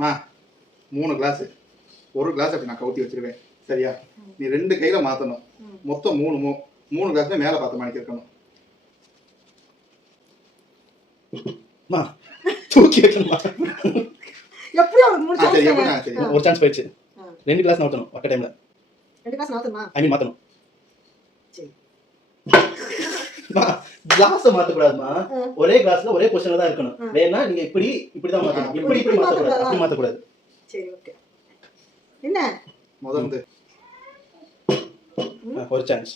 மா 3 கிளாஸ், ஒரு கிளாஸ் அப்படி நான் கவுத்தி வச்சிருவேன். சரியா? நீ 2 கையில மாத்தணும். மொத்தம் 3 கிளாஸ்ல மேல பார்த்த மாதிரி இருக்கணும். மா தூக்கி வைக்கணுமா? எப்படி அவனுக்கு 3 சான்ஸ் சரி சரி. ஒரு சான்ஸ் போயிடுச்சு. 2 கிளாஸ் மாத்தணும் ஒட்ட டைம்ல. 2 கிளாஸ் மாத்தணுமா? ஐ மீன் மாத்தணும். சரி. மா கிளாஸ் மாத்த கூடாதுமா. ஒரே கிளாஸ்ல ஒரே பொசிஷன்ல தான் இருக்கணும். வேணா நீங்க இப்படி தான் மாத்தணும். இப்படி மாத்த கூடாது. அப்படி மாத்த கூடாது. சரி ஓகே. என்ன? முதல்ல ஒரு சான்ஸ்.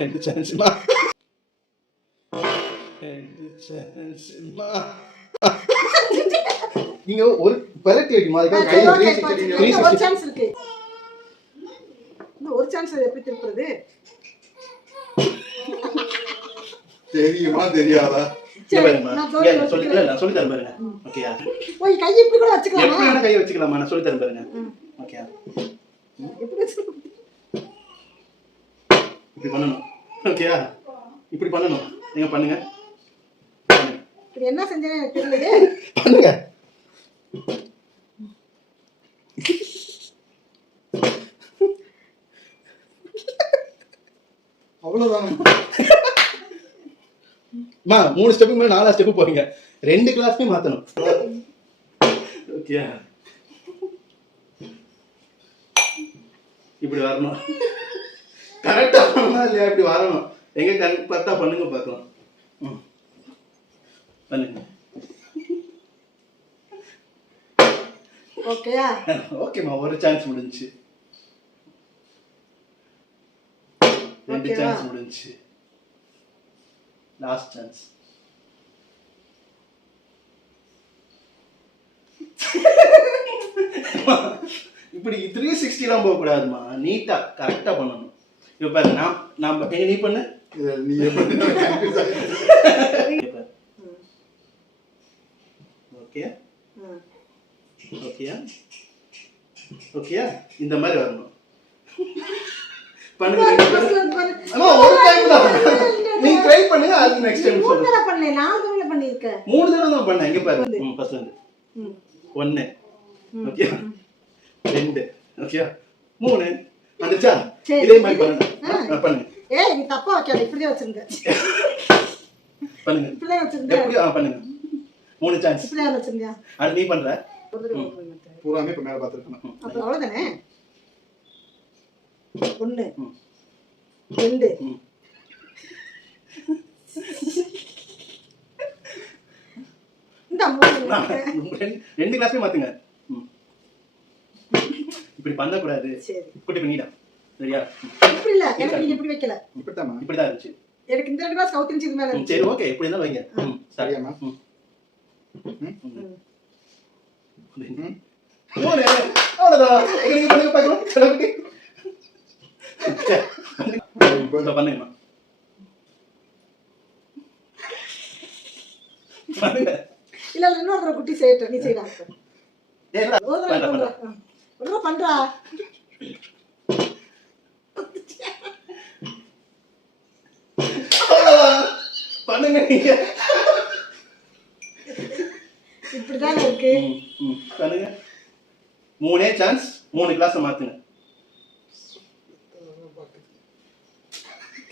2 சான்ஸ்மா. 2 சான்ஸ்மா. நீங்க ஒரு வெரைட்டி வைக்க மாதிரி ஒரு சான்ஸ் இருக்கு. ஒரு சான்ஸ் எப்படி திருப்புறது? தெரியுமா தெரியாதா? நான் சொல்லி தரேன் பாருங்க. ஓகேயா? ஓய் கை இப்படி கூட வச்சுக்கலாமா? எப்படி வேணா கை வச்சுக்கலாமா? நான் சொல்லி தரேன் பாருங்க. ஓகேயா? எப்படி வச்சுக்கலாம்? இப்படி பண்ணணும். ஓகேயா? இப்படி பண்ணணும். நீங்க பண்ணுங்க. இது என்ன செஞ்சேன்னு எனக்கு தெரியலையே. பண்ணுங்க. அவ்வளவுதான். மா 3 ஸ்டெப்புக்கு மேல 4 ஸ்டெப் போறீங்க. 2 கிளாஸ்மே மாத்தணும். ஓகேயா? இப்படி வரணும். கரெக்டா பண்ணா இல்லையா? இப்படி வரணும். எங்க கரெக்டா பண்ணுங்க பார்க்கலாம். பண்ணுங்க. ஓகேயா? ஓகேமா ஒரு சான்ஸ் முடிஞ்சுச்சு. 2 சான்ஸ் முடிஞ்சுச்சு. Last chance. இப்படி 360 எல்லாம் போக கூடாதுமா. நீட்டா கரெக்டா பண்ணணும். இப்ப பாரு நான் நீ பண்ணு. நீ எப்படி ஓகே ஓகேயா? ஓகேயா? இந்த மாதிரி வரணும். பண்ணுங்க. அம்மா ஒரு டைம் தான். நீ ட்ரை பண்ணுங்க. அது நெக்ஸ்ட் டைம் சொல்றேன். 3 தடவை பண்ணேன். 4 தடவை பண்ணிருக்கேன். 3 தடவை தான் பண்ணேன். இங்க பாரு. ஃபர்ஸ்ட் வந்து 1 ஓகே 2 ஓகே 3 வந்துச்சா? இதே மாதிரி பண்ணுங்க. பண்ணுங்க. ஏய் நீ தப்பா வைக்காத. இப்படியே வச்சிருங்க. பண்ணுங்க. இப்படியே வச்சிருங்க. எப்படி பண்ணுங்க. 3 சான்ஸ். இப்படியே வச்சிருங்க. அது நீ பண்ற. பூராமே இப்ப மேல பாத்துறேன். அப்ப அவ்வளவுதானே? 1 2 இந்த 2 கிளாஸ்மே மாத்துங்க. இப்படி பண்ண கூடாது. சரி. இப்படி பண்ணிடா. சரியா? இப்படி இல்ல. எனக்கு நீங்க இப்படி வைக்கல. இப்படிதாமா? இப்படி தான் இருந்துச்சு. எனக்கு இந்த 2 கிளாஸ் கவுத்திருச்சு இது மேல. சரி ஓகே. இப்படி தான் வைங்க. சரியாமா? 3 அவ்வளவுதான். நீங்க பண்ணுங்க பார்க்கலாம். சரி பண்ணுங்கம்மா. பண்ணுங்க. இல்ல இன்னொரு குட்டி செய்யட்டும். நீ செய்டா. ஏன்னா ஒரு பண்றா. பண்ணுங்க நீங்க. இப்படிதான் இருக்கு. பண்ணுங்க. 3 சான்ஸ். 3 கிளாஸ் மாத்துங்க.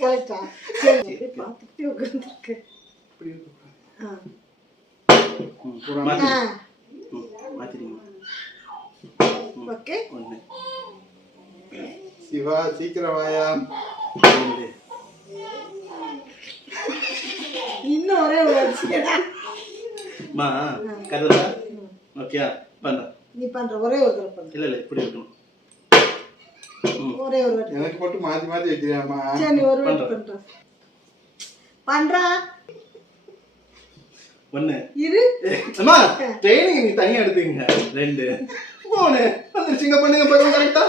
கரெக்ட்டா? சரி பாத்துட்டு உட்கார்ந்திருக்கு. இப்படி இருக்கு. மாத்திடுங்க. ஓகே 1 சிவா சீக்கிரம் வாயா. 2 இன்னும் ஒரே ஒரு வச்சுடா. மா கரெக்ட்டா? ஓகே பண்ணு. நீ பண்ற ஒரே ஒரு தடவை பண்ணு. இல்ல இப்படி இருக்கணும். ஒரே ஒரு வாட்டி. எனக்கு மட்டும் மாத்தி மாத்தி வைக்கிறியாமா? சரி நீ ஒரு வாட்டி பண்ற. பண்றா. 1 இரு. அம்மா ட்ரெயினிங் நீ தனியா எடுத்துங்க. 2 3 வந்துருச்சுங்க. பண்ணுங்க பாருங்க கரெக்ட்டா?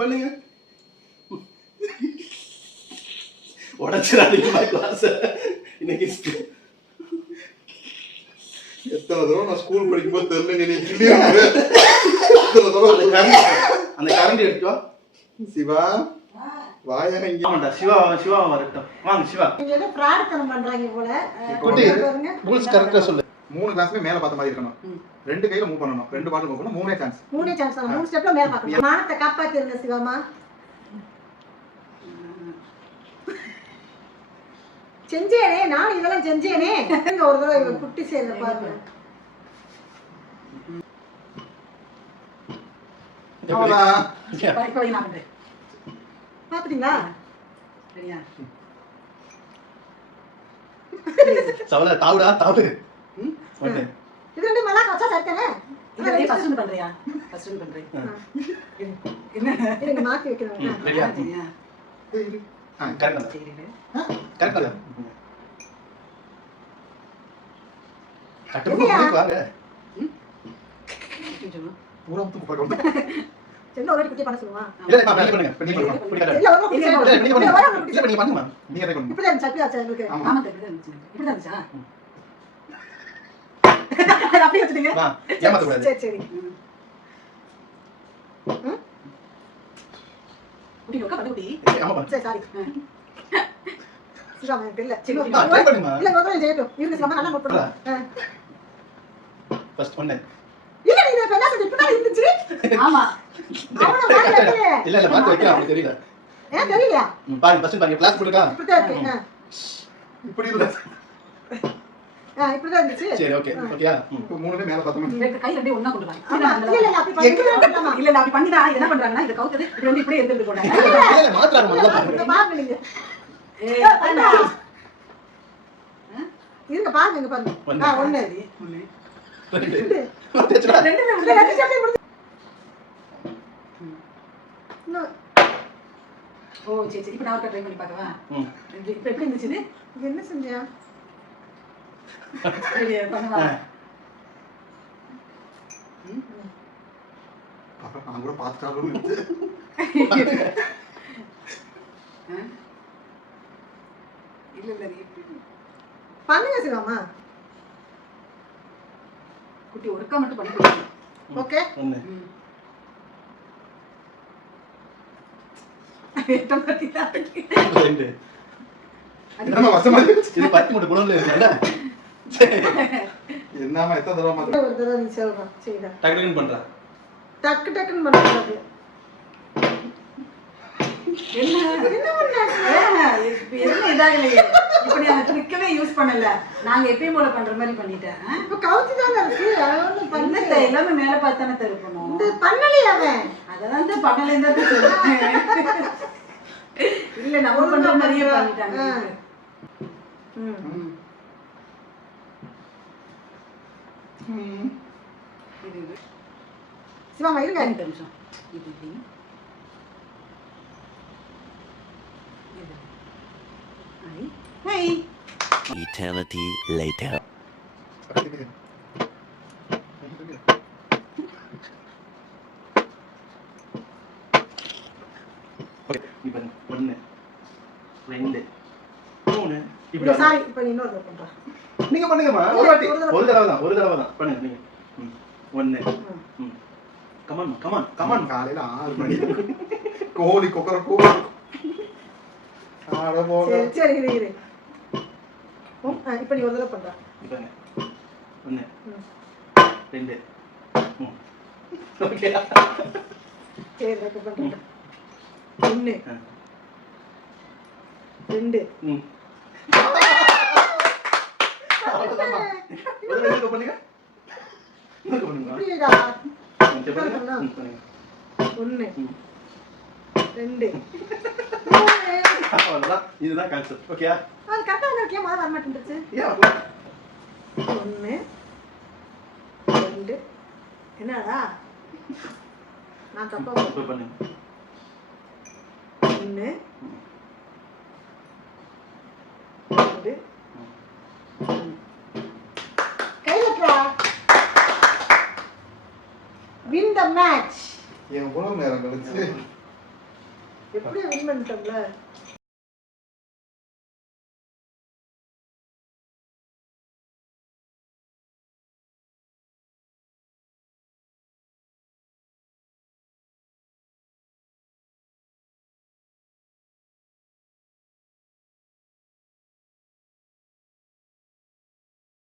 பண்ணுங்க. உடைச்சிராதீங்க கிளாஸ். இன்னைக்கு எத்தனை தடவை நான் ஸ்கூல் படிக்கும்போது தெரியல அந்த கரண்ட் எடுத்து வா. சிவா வாயா இங்க ஆமாண்டா சிவா வரட்டும். வாங்க சிவா. நீங்க ஏதோ பிரார்த்தனை பண்றாங்க போல. குட்டி, பாருங்க. ரூல்ஸ் கரெக்டா சொல்லு. 3 கிளாஸ்மே மேல பார்த்த மாதிரி இருக்கணும். 2 கையில மூவ் பண்ணணும். 2 பாட்டில் மூவ் பண்ணணும். 3 சான்ஸ். 3 சான்ஸ் தான். 3 ஸ்டெப்ல மேல பார்க்கணும். மானத்தை காப்பாத்திருங்க சிவாமா. செஞ்சேனே, நான் இதெல்லாம் செஞ்சேனே. இங்க ஒரு தடவை இவங்க குட்டி சேர்ந்த பாருங்க. அவ்வளவுதான். பாத்துட்டீங்களா? சவல தாவுடா தாவு. ஒண்ணு. இது ரெண்டு மலா வச்சா சரிதானே? இதே ஃபர்ஸ்ட் பண்றியா? ஃபர்ஸ்ட் பண்றேன். இருங்க மாத்தி வைக்கிறேன். ரெடியா? ஏய், இரு. கரெக்ட். கரெக்ட். கரெக்ட் வாங்க. பூரா தூக்கு பார்க்கணும். சின்ன ஒரு குட்டி பண்ண சொல்லுவா. இல்ல இல்ல பண்ணி பண்ணுங்க. பண்ணி பண்ணுங்க. இப்படி கரெக்ட். இல்ல ஒரு குட்டி இல்ல பண்ணு. நீங்க பண்ணுங்க. இல்ல நீங்க பண்ணுங்க. நீங்க அதை பண்ணுங்க. இப்படி தான் சப்பி ஆச்சு உங்களுக்கு. ஆமா. ஆமா இப்படி இருந்துச்சு. இப்படி இருந்துச்சா? அப்படியே வச்சிடுங்க. வா. ஏமாத்த கூடாது. சரி சரி. குட்டி நோக்க பண்ணு குட்டி. ஆமா. சரி சாரி. சிவா எனக்கு இல்ல. சிவா ட்ரை பண்ணுமா. இல்ல ஒரு ஜெயிட்டோம். இவங்க சிவா நல்லா நோட் பண்ணுங்க. ஃபர்ஸ்ட் ஒண்ணு. இல்ல நீ இப்ப என்ன செஞ்சு இப்படி இருந்துச்சு? ஆமா. அவன மாதிரி வைக்கல. இல்ல இல்ல பாத்து வைக்க அவங்களுக்கு தெரியல. ஏன் தெரியலையா? பாருங்க ஃபர்ஸ்ட் பாருங்க கிளாஸ் போடுங்க. இப்படி தான் இருக்கு. இப்படி இல்ல. இப்படி தான் இருந்துச்சு. சரி ஓகே. ஓகேயா? இப்போ 3 மேல பார்த்த மாதிரி. ரெண்டு கை ரெண்டையும் ஒண்ணா கொண்டு வா. இல்ல இல்ல அப்படி பண்ணி இல்ல அப்படி பண்ணினா என்ன பண்றாங்கன்னா இத கவுத்தது இப்படி வந்து இப்படியே எடுத்துட்டு போறாங்க. இல்ல இல்ல மாத்துறாங்க முதல்ல. பாருங்க நீங்க. ஏய் அண்ணா. இருங்க பாருங்க இங்க பாருங்க. ஒண்ணு. ஒண்ணு. ரெண்டு. ரெண்டு ஸ்டெப் முடிஞ்சு. ஓ சரி சரி இப்போ நான் ட்ரை பண்ணி பார்க்கவா? இப்போ எப்படி இருந்துச்சு இது? என்ன செஞ்சியா? சரி பண்ணுவா. நான் கூட பார்த்தாலும் இருக்கு. இல்ல இல்ல பண்ணுங்க சிவாமா. குட்டி ஒருக்கா மட்டும் பண்ணி. ஓகே. ஒண்ணு. ரெண்டு. என்னமா வசமா இருக்கு? இது 10 மூட்டை குணம்ல இருக்குல்ல? என்னமா எத்தனை தடவை மாத்த? ஒரு தடவை நீ சொல்றா. சரிடா. டக்கு டக்குன்னு பண்றா. டக்கு டக்குன்னு பண்ணக்கூடாது. என்ன என்ன பண்ணாங்க? இப்போ என்ன இதாகலையே. இப்போ நீ அந்த ட்ரிக்கவே யூஸ் பண்ணல. நாங்க எப்பயும் போல பண்ற மாதிரி பண்ணிட்டேன். இப்ப கவுத்தி தானே இருக்கு. அவன் பண்ணல எல்லாமே மேல பார்த்து தானே திருப்பணும். இந்த பண்ணலையே அவன். அதான் தான் பண்ணலைன்னு தான் சொல்றேன். இல்ல நம்ம பண்ற மாதிரியே பண்ணிட்டாங்க. இது சிவாமா இருங்க. 2 நிமிஷம். இது இது. ஹை. Eternity later. ஓகே. இப்போ 1 2 3 இப்ப சாரி இப்ப நீ இன்னொரு தடவை பண்றா. நீங்க பண்ணுங்கம்மா. ஒரு வாட்டி ஒரு தடவை தான் பண்ணுங்க நீங்க. 1 கமான் காலையில 6 மணி. கோழி கொக்கரக்கோ. ஆட போங்க. சரி சரி இரு. இப்ப நீ ஒரு தடவை பண்றா. இப்போ 1 2 ஓகே. சரி இப்ப பண்றா. 1 2 ஒரு ரெண்டு பண்ணுங்க. இப்படிடா. 1 2 அவ்வளவுதான். இதுதான் கான்செப்ட். ஓகேயா? அது கரெக்டா இருக்கே மாதிரி வர மாட்டேங்குது. ஏன் 1 2 என்னடா நான் தப்பா இப்போ பண்ணுங்க. 1 2 கைலட்ரா win the match. என் உணவு நேரம் கழிச்சு எப்படி வின் பண்ணிட்டோம்ல.